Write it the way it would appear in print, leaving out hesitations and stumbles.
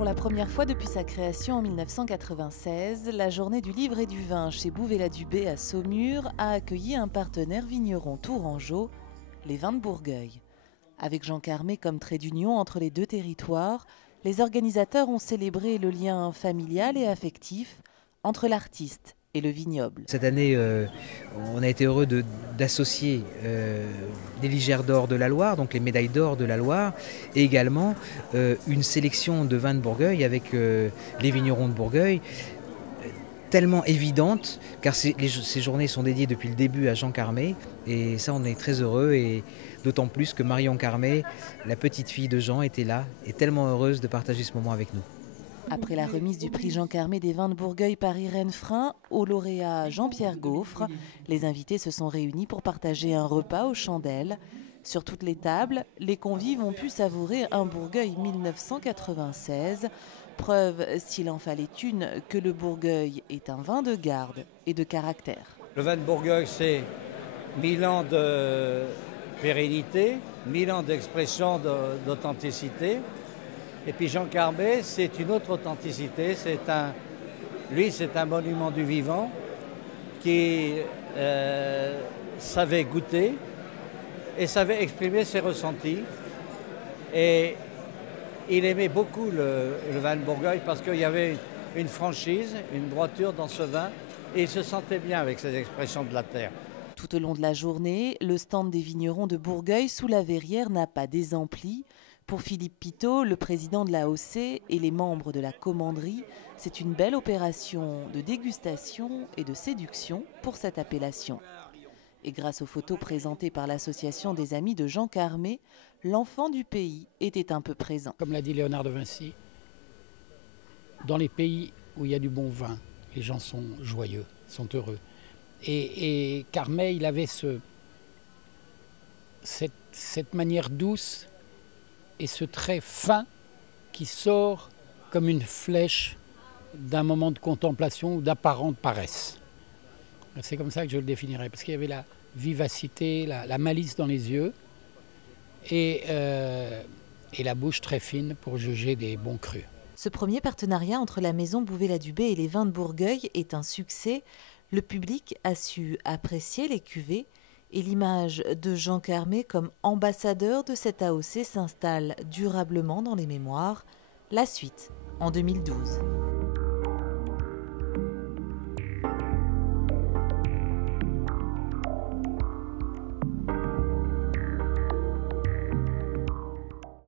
Pour la première fois depuis sa création en 1996, la journée du livre et du vin chez Bouvet-la-Dubé à Saumur a accueilli un partenaire vigneron tourangeau, les Vins de Bourgueil. Avec Jean Carmé comme trait d'union entre les deux territoires, les organisateurs ont célébré le lien familial et affectif entre l'artiste et le vignoble. Cette année, on a été heureux d'associer les Ligères d'or de la Loire, donc les médailles d'or de la Loire, et également une sélection de vins de Bourgueil avec les vignerons de Bourgueil, tellement évidente, car ces journées sont dédiées depuis le début à Jean Carmé, et ça on est très heureux, et d'autant plus que Marion Carmé, la petite fille de Jean, était là, et tellement heureuse de partager ce moment avec nous. Après la remise du prix Jean Carmé des vins de Bourgueil par Irène Frein au lauréat Jean-Pierre Gaufre, les invités se sont réunis pour partager un repas aux chandelles. Sur toutes les tables, les convives ont pu savourer un Bourgueil 1996, preuve, s'il en fallait une, que le Bourgueil est un vin de garde et de caractère. Le vin de Bourgueil, c'est 1000 ans de pérennité, 1000 ans d'expression d'authenticité. Et puis Jean Carmé, c'est une autre authenticité. Lui, c'est un monument du vivant qui savait goûter et savait exprimer ses ressentis. Et il aimait beaucoup le vin de Bourgueil parce qu'il y avait une franchise, une droiture dans ce vin, et il se sentait bien avec ces expressions de la terre. Tout au long de la journée, le stand des vignerons de Bourgueil sous la Verrière n'a pas désempli. Pour Philippe Pitot, le président de l'AOC et les membres de la commanderie, c'est une belle opération de dégustation et de séduction pour cette appellation. Et grâce aux photos présentées par l'association des amis de Jean Carmé, l'enfant du pays était un peu présent. Comme l'a dit Léonard de Vinci, dans les pays où il y a du bon vin, les gens sont joyeux, sont heureux. Et Carmé, il avait cette manière douce et ce trait fin qui sort comme une flèche d'un moment de contemplation ou d'apparente paresse. C'est comme ça que je le définirais, parce qu'il y avait la vivacité, la malice dans les yeux et la bouche très fine pour juger des bons crus. Ce premier partenariat entre la maison Bouvet-la-Dubé et les Vins de Bourgueil est un succès. Le public a su apprécier les cuvées et l'image de Jean Carmé comme ambassadeur de cette AOC s'installe durablement dans les mémoires. La suite en 2012.